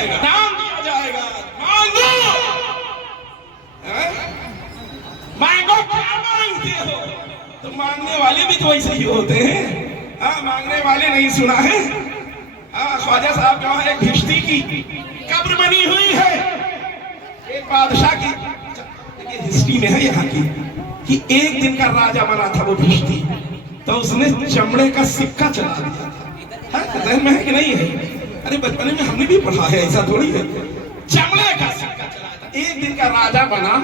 جائے گا، انعام دیا جائے گا، مانگو مانگو، کیا مانگتے ہو؟ تو مانگنے والے بھی تو ویسے ہی ہوتے ہیں، مانگنے والے نہیں سنا ہے؟ خواجہ صاحب کے وہاں ایک بھشتی کی قبر بنی ہوئی ہے، ایک بادشاہ کی، ہسٹری میں ہے یہاں کی، کہ ایک دن کا راجہ بنا تھا وہ بھشتی، تو اس نے چمڑے کا سکہ چلا دیا تھا، ذہن میں ہے کہ نہیں ہے؟ ارے بچپنے میں ہم نے بھی پڑھا ہے، ایسا تھوڑی ہے، چمڑے کا سکہ چلا تھا، ایک دن کا راجہ بنا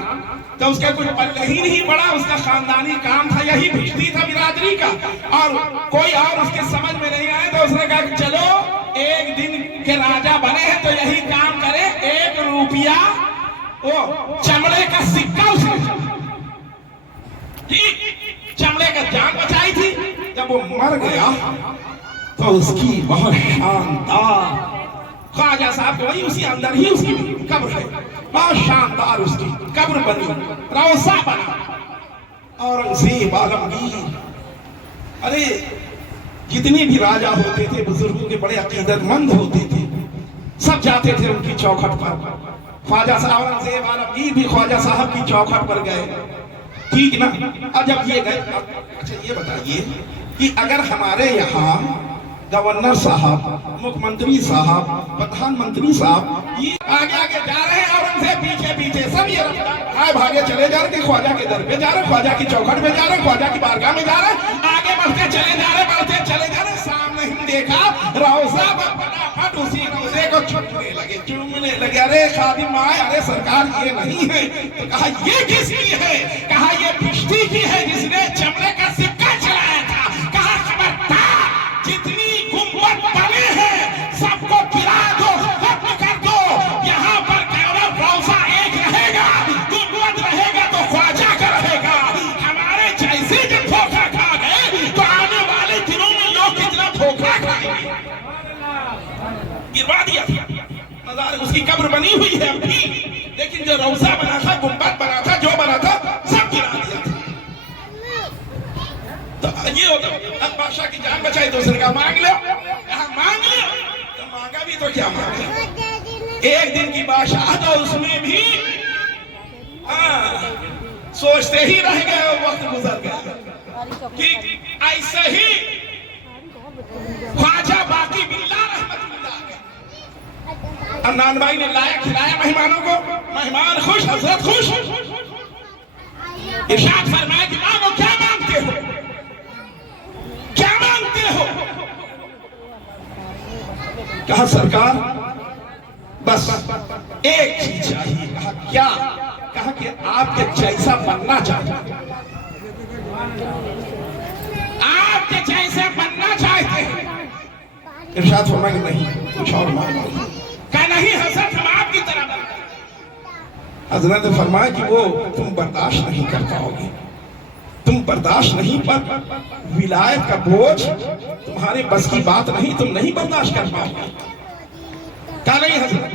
تو اس کا کوئی پلہ ہی نہیں پڑا، اس کا خاندانی کام تھا، یہی بھشتی تھا برادری کا، اور کوئی اور اس کے سمجھ میں نہیں آئے تو اس نے کہا کہ چلو ایک دن کے راجہ بنے ہیں تو یہی کام کرے، 1 روپیہ وہ چمڑے کا سکہ اس نے چمڑے کا جان بچائی تھی، جب وہ مر گیا تو اس کی بہت شاندار، خواجہ صاحب کے وہی اسی اندر ہی اس کی قبر ہے، بہت شاندار اس کی قبر بنی، روضہ بنا، اورنگزیب عالمگیر، ارے جتنے بھی راجہ ہوتے تھے بزرگوں کے بڑے عقیدت مند ہوتے تھے، سب جاتے تھے ان کی چوکھٹ پر، خواجہ صاحب اورنگزیب عالمگیر بھی خواجہ صاحب کی چوکھٹ پر گئے، ٹھیک نا؟ اور جب یہ گئے، اچھا یہ بتائیے کہ اگر ہمارے یہاں گورنر صاحب، مکھ منتری صاحب، پردھان منتری صاحب یہ آگے آگے جا رہے ہیں، اورنگزیب پیچھے پیچھے، سب یہ بھاگے چلے جا رہے ہیں، خواجہ کے در پہ جا رہے ہیں، خواجہ کی چوکھٹ پہ جا رہے ہیں، خواجہ کی بارگاہ میں جا رہے ہیں، آگے بڑھتے چلے جا رہے ہیں، بڑھتے چلے جا رہے ہیں، سامنے ہی دیکھا روضہ پر فٹافٹ اسی روضے کو چومنے لگے، ارے خادم آئے، ارے سرکار یہ نہیں ہے، تو کہا یہ کس کی ہے؟ کہا یہ بھشتی کی ہے جس نے چمڑے کا سکہ چلایا تھا، کہا خبردار جتنی گنبد بنے ہیں سب کو گرا دو، ختم کر دو، یہاں پر روضہ ایک رہے گا، گنبد رہے گا تو خواجہ کا رہے گا، ہمارے جیسے جب دھوکہ کھا گئے تو آنے والے دنوں میں لوگ کتنا دھوکہ کھائیں گے، گروا دیا تھا، مزار اس کی قبر بنی ہوئی ہے اب بھی، لیکن جو روضہ بنا تھا، گنبد بنا تھا، جو بنا تھا سب گرا دیا تھا، تو یہ ہوتا اب بادشاہ کی جان بچائی، دوسرے کا مانگ لو، کہا مانگ لو، تو مانگا بھی تو کیا مانگا، ایک دن کی بادشاہ تو اس میں بھی سوچتے ہی رہ گئے، وقت گزر گیا، کہ ایسے ہی خواجہ باقی باللہ رحمت اللہ عمران بھائی نے لایا کھلایا مہمانوں کو، مہمان خوش، حضرت خوش، ارشاد فرمایا کہ مانگو، کیا مانگتے ہو، کیا مانگتے ہو؟ کہا سرکار بس ایک چیز چاہیے، کہا کیا؟ کہا کہ آپ کے جیسا بننا چاہتے ہیں، آپ کے جیسا بننا چاہتے ہیں، ارشاد فرمایا کہ نہیں کچھ اور مانگو، کہا نہیں حضرت ہم آپ کی طرح بننا، حضرت نے فرمایا کہ وہ تم برداشت نہیں کر پاؤ گے، تم برداشت نہیں، پر ولایت کا بوجھ تمہارے بس کی بات نہیں، تم نہیں برداشت کر پاؤ گے، کہا نہیں حضرت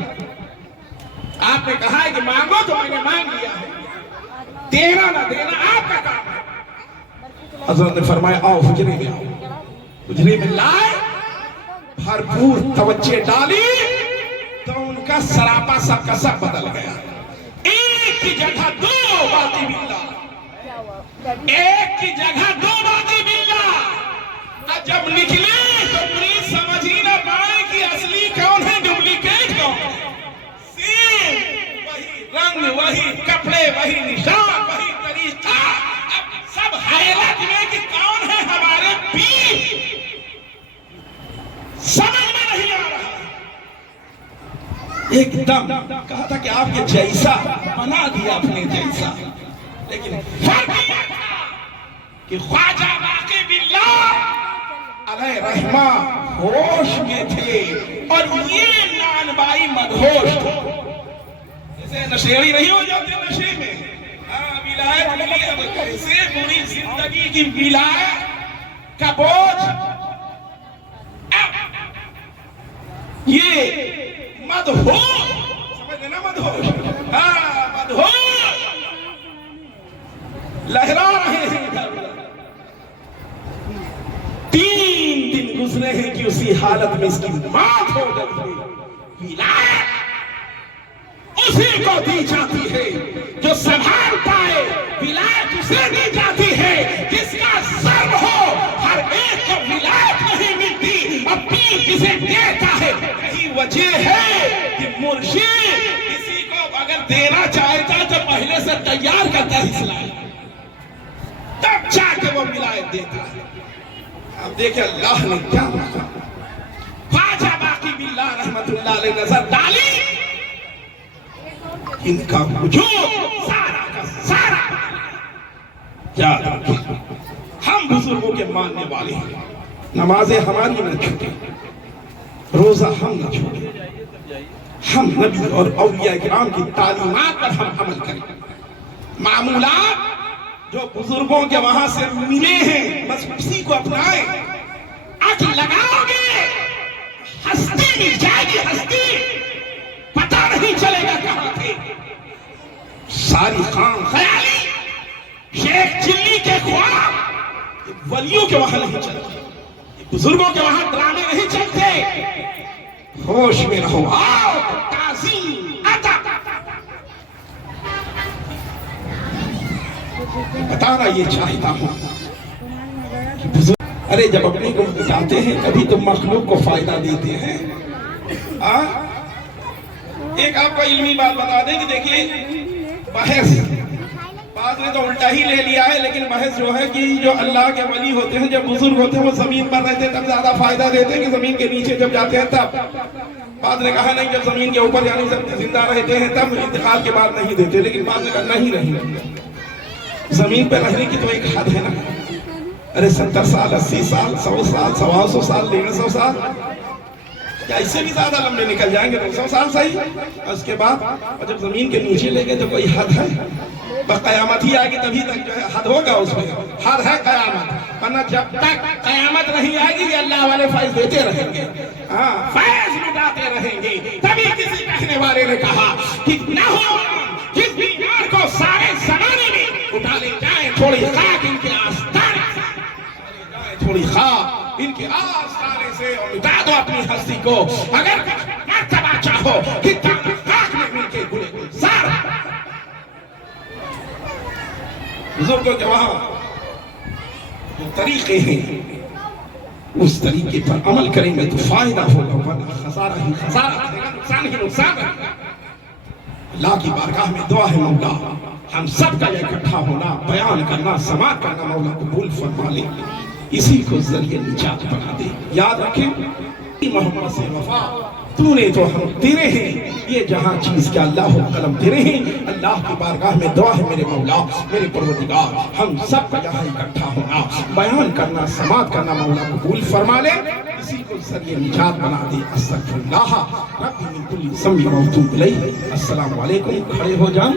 آپ نے کہا ہے کہ مانگو تو میں نے مانگ لیا ہے، دینا نہ دینا آپ کا کام ہے، حضرت نے فرمایا آؤ حجرے میں آؤ، حجرے میں لائے، بھرپور توجہ ڈالی تو ان کا سراپا سب کا سب بدل گیا، ایک کی جگہ 2 باتی باللہ، ایک کی جگہ 2 باتی باللہ، جب نکلے تو پولیس سمجھ ہی نہ پائے کہ اصلی کون ہے ڈپلیکیٹ کون ہے، سیم وہی رنگ، وہی کپڑے، وہی نشان، وہی طریقہ، اب سب حیرت میں کہ کون ہے ہمارے پیر، سمجھ میں نہیں آ رہا، ایک دم کہا تھا کہ آپ کے جیسا بنا دیا اپنے جیسا، لیکن فرق یہ تھا کہ خواجہ باقی باللہ علیہ رحمہ ہوش میں تھے، اور یہ نانبائی مدہوش تھے، جیسے نشیڑی نہیں ہو جاتے نشے میں، ولایت ملی، اب کیسے پوری زندگی کی ولایت کا بوجھ، یہ مدہوش، سمجھ لینا مدہوش، مدہوش لہرا رہے ہیں، 3 دن گزرے ہیں کہ اسی حالت میں اس کی موت ہو گئی، ولایت اسی کو دی جاتی ہے جو سنبھال پائے، ولایت اسے دی جاتی ہے جس کا ضرب ہو۔ ہر ایک کو ولایت نہیں ملتی، اب پیر کسے دیتا ہے؟ یہی وجہ ہے کہ مرشد کسی کو اگر دینا چاہتا تو پہلے سے تیار کرتا ہے اسلام، تب جا کے وہ ولایت دیتا ہے۔ اب دیکھیں اللہ نے کیا کہا۔ خواجہ باقی باللہ رحمت اللہ علیہ نظر ڈالی، ان کا وجود سارا کا سارا یاد رکھیں، ہم بزرگوں کے ماننے والے ہیں، نمازیں ہماری نہ چھوٹے، روزہ ہم نہ چھوٹے، ہم نبی اور اولیاء کرام کی تعلیمات پر ہم عمل کریں، معمولات جو بزرگوں کے وہاں سے ملے ہیں بس اسی کو اپنائیں۔ آنکھ لگاؤ گے ہستی مل جائے گی، ہستی پتہ نہیں چلے گا کہاں تھے۔ ساری خان خیالی، شیخ چلی کے خواب ولیوں کے وہاں نہیں چلتے، بزرگوں کے وہاں ڈرانے نہیں چلتے۔ ہوش میں رہو، آؤ تعظیم عطا۔ بتانا یہ چاہتا ہوں کہ بزرگ ارے جب اپنے کو بتاتے ہیں کبھی تو مخلوق کو فائدہ دیتے ہیں۔ ایک آپ کو علمی بات بتا دیں کہ دیکھیے بحث بعض نے تو الٹا ہی لے لیا ہے، لیکن بحث جو ہے کہ جو اللہ کے ولی ہوتے ہیں، جب بزرگ ہوتے ہیں وہ زمین پر رہتے ہیں تب زیادہ فائدہ دیتے ہیں کہ زمین کے نیچے جب جاتے ہیں تب۔ بعض نے کہا نہیں جب زمین کے اوپر یعنی جب زندہ رہتے ہیں تب انتقال کے بعد نہیں دیتے، لیکن بعض نے کہا نہیں زمین پہ رہنے کی تو ایک حد ہے نا۔ ارے 70 سال 80 سال 100 سال 125 سال 150 سال یا اس سے بھی زیادہ لمبے نکل جائیں گے، 200 سال صحیح، اس کے بعد جب زمین کے نیچے لے گئے تو کوئی حد ہے؟ بس قیامت ہی آئے گی تبھی تک جو ہے حد ہوگا، اس میں حد ہے قیامت، ورنہ جب تک قیامت نہیں آئے گی یہ اللہ والے فیض دیتے رہیں گے، فیض لٹاتے رہیں گے۔ تبھی کسی کہنے والے نے کہا کہ نہ ہو جس بیمار کو سارے زمانے میں اٹھا لے جائیں، تھوڑی خاک ان کے آستانے سے، تھوڑی خاک ان کے آستانے سے اور مٹا دو اپنی ہستی کو، اگر مرتبہ چاہو کہ خاک میں مل کے گلے گلزار۔ بزرگوں کے وہاں جو طریقے ہیں اس طریقے پر عمل کریں گے تو فائدہ ہوگا، ورنہ خسارہ ہی خسارہ، نقصان ہی نقصان ہے۔ اللہ کی بارگاہ میں دعا ہے مولا ہم سب کا یہ اکٹھا ہونا، بیان کرنا، سماعت کرنا مولا قبول فرما لے، اسی کو ذریعہ نجات بنا دے۔ یاد رکھیں محمد سے وفا تو نے تو ہم تیرے ہیں، یہ جہاں چیز کیا اللہ قلم تیرے ہیں۔ اللہ کی بارگاہ میں دعا ہے میرے مولا میرے پروردگار ہم سب کا یہاں اکٹھا ہونا، بیان کرنا، سماعت کرنا مولا قبول فرما لے، اسی کو ذریعہ نجات بنا دے۔ استغفر اللہ ربی من کل ذنب واتوب الیہ۔ السلام علیکم، کھڑے ہو جائیں۔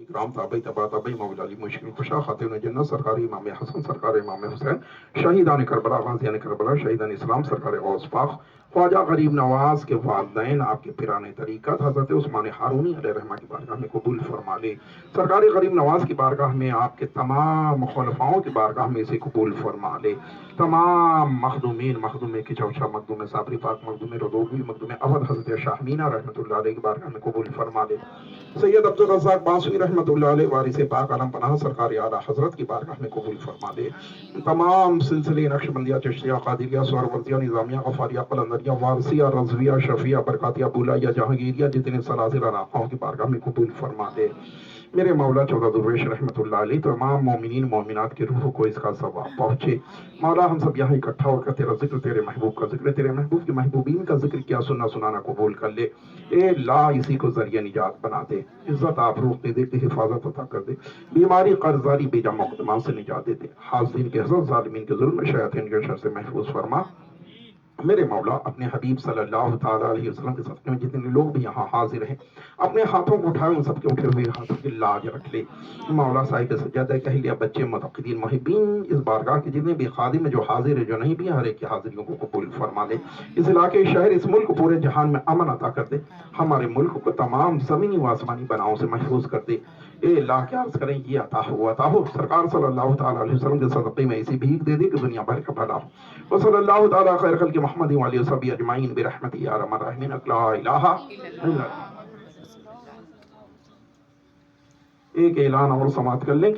اکرام تابعی تبا تابعی مولا علی مشکل کشا خاتون جنت سرکار امام حسن سرکار امام حسین شہیدان کربلا غازیان کربلا شہیدان اسلام سرکار غوث پاک خواجہ غریب نواز کے والدین آپ کے پیران طریقت حضرت عثمان ہارونی علیہ رحمہ کی بارگاہ میں قبول فرما لے۔ سرکار غریب نواز کی بارگاہ میں آپ کے تمام خلفاؤں کی بارگاہ میں اسے قبول فرما لے۔ تمام مخدومین، مخدوم کچوچا، مخدوم صابری پاک، مخدوم رضوی، مخدوم اودھ حضرت شاہ امینہ رحمۃ اللہ علیہ کی بارگاہ میں قبول فرما لے۔ سید عبدالرزاق بانسوی رحمۃ اللہ علیہ وارث پاک عالم پناہ سرکار اعلیٰ حضرت کی بارگاہ میں قبول فرما لے۔ تمام سلسلے نقشبندیہ، چشتیہ، قادریہ، سہروردیہ، نظامیہ، غفاریہ، قلندریہ، وارثیہ، رضویہ، شفیہ، برکاتیہ، بولائیہ، جہانگیریہ، جتنے سلاسل علاقوں کی بارگاہ میں قبول فرما دے۔ میرے مولا چودہ درویش رحمۃ اللہ علیہ تمام مومنین مومنات کے روح کو اس کا ثواب پہنچے۔ مولا ہم سب یہاں اکٹھا ہو کر تیرا ذکر، تیرے محبوب کا ذکر، تیرے محبوب کے محبوبین کا ذکر کیا سننا سنانا قبول کر لے۔ اے اللہ اسی کو ذریعہ نجات بنا دے، عزت آپ روح دے دے، حفاظت عطا کر دے، بیماری قرضداری بیجا مقدمات سے نجات دے دے، حاسدین کے حسد، ظالمین کے ظلم، شیاطین کے شر سے محفوظ فرما۔ میرے مولا اپنے حبیب صلی اللہ تعالیٰ علیہ وسلم کے صدقے میں جتنے لوگ بھی یہاں حاضر ہیں اپنے ہاتھوں کو اٹھائے، ان سب کے اٹھے ہوئے ہاتھوں کی لاج رکھ لے۔ مولا صاحب سجادہ کہلیہ، بچے، متقدین، محبین، اس بارگاہ کے جتنے بھی خادم ہیں جو حاضر ہیں جو نہیں بھی، ہر ایک کی حاضریوں کو قبول فرما لے۔ اس علاقے، شہر، اس ملک، پورے جہان میں امن عطا کر دے، ہمارے ملک کو تمام زمینی و آسمانی بناؤں سے محفوظ کر دے۔ اے اللہ کیا عرض کریں، یہ عطا ہو سرکار صلی اللہ تعالیٰ علیہ وسلم کے صدقے میں ایسی بھیک دے دے کہ دنیا بھر کا بھلا ہو۔ وصلی اللہ تعالیٰ خیر خلق محمد وعلى وصحبه اجمعین برحمتک یا ارحم الراحمین لا الہ الا اللہ. ایک اعلان اور سماعت کر لیں.